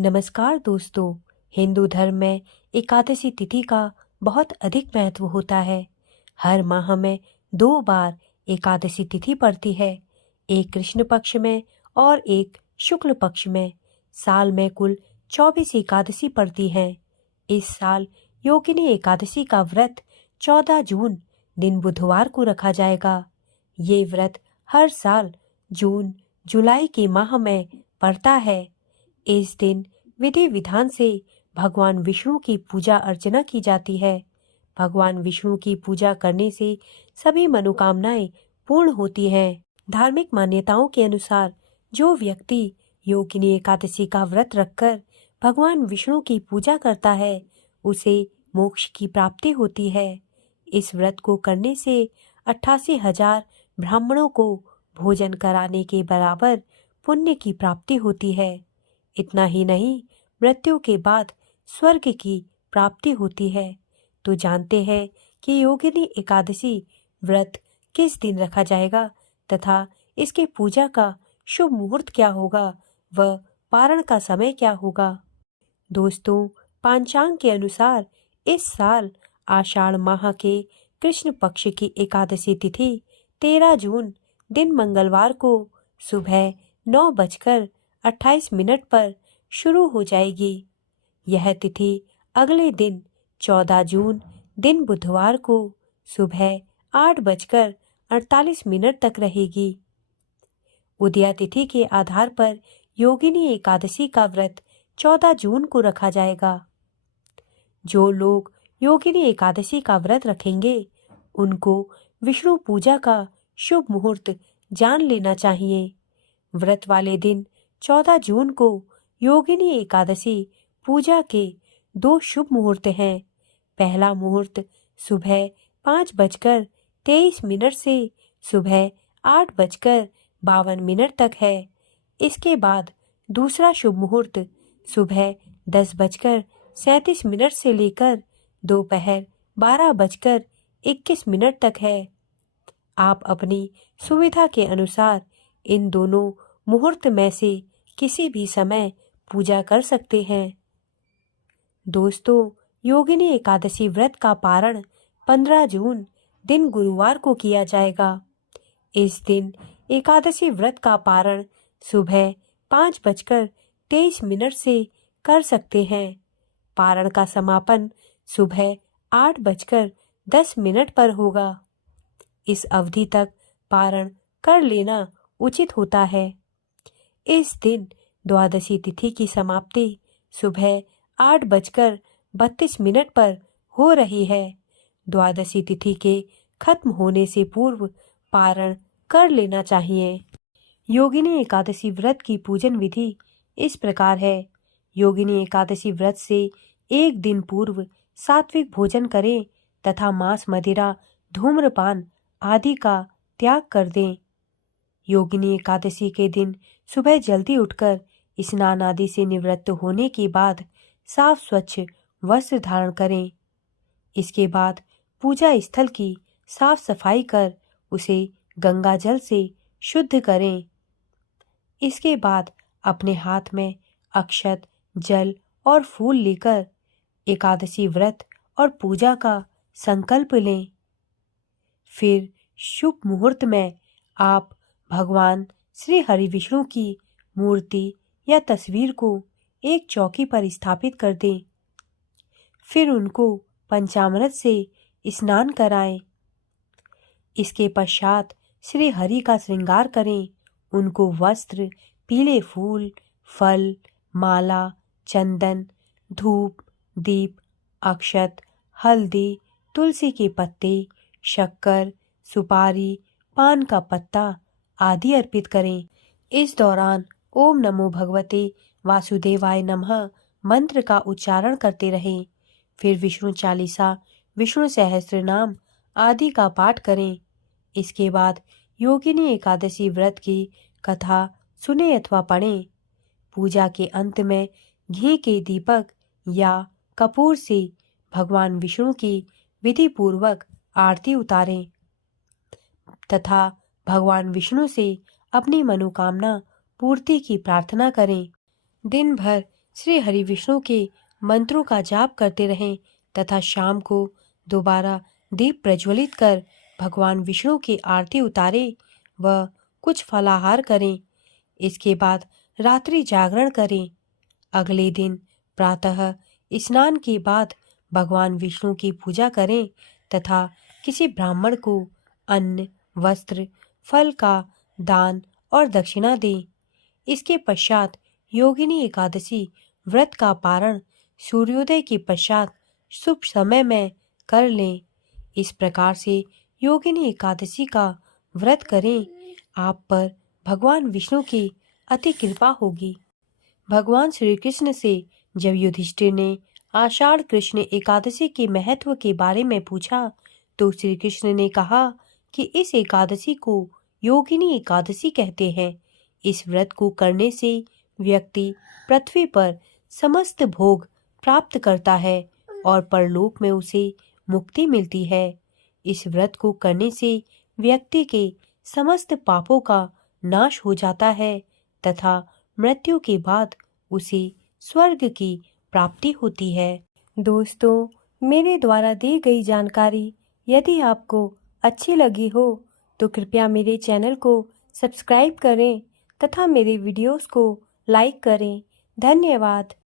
नमस्कार दोस्तों। हिंदू धर्म में एकादशी तिथि का बहुत अधिक महत्व होता है। हर माह में 2 बार एकादशी तिथि पड़ती है, एक कृष्ण पक्ष में और एक शुक्ल पक्ष में। साल में कुल 24 एकादशी पड़ती हैं। इस साल योगिनी एकादशी का व्रत 14 जून दिन बुधवार को रखा जाएगा। ये व्रत हर साल जून जुलाई के माह में पड़ता है। इस दिन विधि विधान से भगवान विष्णु की पूजा अर्चना की जाती है। भगवान विष्णु की पूजा करने से सभी मनोकामनाएं पूर्ण होती हैं। धार्मिक मान्यताओं के अनुसार जो व्यक्ति योगिनी एकादशी का व्रत रखकर भगवान विष्णु की पूजा करता है, उसे मोक्ष की प्राप्ति होती है। इस व्रत को करने से 88,000 ब्राह्मणों को भोजन कराने के बराबर पुण्य की प्राप्ति होती है। इतना ही नहीं, मृत्यु के बाद स्वर्ग की प्राप्ति होती है। तो जानते हैं कि योगिनी एकादशी व्रत किस दिन रखा जाएगा तथा इसके पूजा का शुभ मुहूर्त क्या होगा व पारण का समय क्या होगा। दोस्तों, पांचांग के अनुसार इस साल आषाढ़ माह के कृष्ण पक्ष की एकादशी तिथि 13 जून दिन मंगलवार को सुबह 9:28 पर शुरू हो जाएगी। यह तिथि अगले दिन 14 जून दिन बुधवार को सुबह 8:48 तक रहेगी। उदया तिथि के आधार पर योगिनी एकादशी का व्रत 14 जून को रखा जाएगा। जो लोग योगिनी एकादशी का व्रत रखेंगे, उनको विष्णु पूजा का शुभ मुहूर्त जान लेना चाहिए। व्रत वाले दिन 14 जून को योगिनी एकादशी पूजा के 2 शुभ मुहूर्त हैं। पहला मुहूर्त सुबह 5:23 से सुबह 8:52 तक है। इसके बाद दूसरा शुभ मुहूर्त सुबह 10:37 से लेकर दोपहर 12:21 तक है। आप अपनी सुविधा के अनुसार इन दोनों मुहूर्त में से किसी भी समय पूजा कर सकते हैं। दोस्तों, योगिनी एकादशी व्रत का पारण 15 जून दिन गुरुवार को किया जाएगा। इस दिन एकादशी व्रत का पारण सुबह 5:23 से कर सकते हैं। पारण का समापन सुबह 8:10 पर होगा। इस अवधि तक पारण कर लेना उचित होता है। इस दिन द्वादशी तिथि की समाप्ति सुबह 8:32 पर हो रही है। द्वादशी तिथि के खत्म होने से पूर्व पारण कर लेना चाहिए। योगिनी एकादशी व्रत की पूजन विधि इस प्रकार है। योगिनी एकादशी व्रत से एक दिन पूर्व सात्विक भोजन करें तथा मांस, मदिरा, धूम्रपान आदि का त्याग कर दें। योगिनी एकादशी के दिन सुबह जल्दी उठकर स्नान आदि से निवृत्त होने के बाद साफ स्वच्छ वस्त्र धारण करें। इसके बाद पूजा स्थल की साफ सफाई कर उसे गंगा जल से शुद्ध करें। इसके बाद अपने हाथ में अक्षत, जल और फूल लेकर एकादशी व्रत और पूजा का संकल्प लें। फिर शुभ मुहूर्त में आप भगवान श्री हरि विष्णु की मूर्ति या तस्वीर को एक चौकी पर स्थापित कर दें। फिर उनको पंचामृत से स्नान कराएं। इसके पश्चात श्री हरि का श्रृंगार करें। उनको वस्त्र, पीले फूल, फल, माला, चंदन, धूप, दीप, अक्षत, हल्दी, तुलसी के पत्ते, शक्कर, सुपारी, पान का पत्ता आदि अर्पित करें। इस दौरान ओम नमो भगवते वासुदेवाय नमः मंत्र का उच्चारण करते रहें। फिर विष्णु चालीसा, विष्णु सहस्त्रनाम आदि का पाठ करें। इसके बाद योगिनी एकादशी व्रत की कथा सुने अथवा पढ़ें। पूजा के अंत में घी के दीपक या कपूर से भगवान विष्णु की विधि पूर्वक आरती उतारें तथा भगवान विष्णु से अपनी मनोकामना पूर्ति की प्रार्थना करें। दिन भर श्री हरि विष्णु के मंत्रों का जाप करते रहें तथा शाम को दोबारा दीप प्रज्वलित कर भगवान विष्णु की आरती उतारें व कुछ फलाहार करें। इसके बाद रात्रि जागरण करें। अगले दिन प्रातः स्नान के बाद भगवान विष्णु की पूजा करें तथा किसी ब्राह्मण को अन्न, वस्त्र, फल का दान और दक्षिणा दें। इसके पश्चात योगिनी एकादशी व्रत का पारण सूर्योदय के पश्चात शुभ समय में कर लें। इस प्रकार से योगिनी एकादशी का व्रत करें। आप पर भगवान विष्णु की अति कृपा होगी। भगवान श्री कृष्ण से जब युधिष्ठिर ने आषाढ़ कृष्ण एकादशी के महत्व के बारे में पूछा तो श्री कृष्ण ने कहा कि इस एकादशी को योगिनी एकादशी कहते हैं। इस व्रत को करने से व्यक्ति पृथ्वी पर समस्त भोग प्राप्त करता है और परलोक में उसे मुक्ति मिलती है। इस व्रत को करने से व्यक्ति के समस्त पापों का नाश हो जाता है तथा मृत्यु के बाद उसे स्वर्ग की प्राप्ति होती है। दोस्तों, मेरे द्वारा दी गई जानकारी यदि आपको अच्छी लगी हो तो कृपया मेरे चैनल को सब्सक्राइब करें तथा मेरे वीडियोस को लाइक करें। धन्यवाद।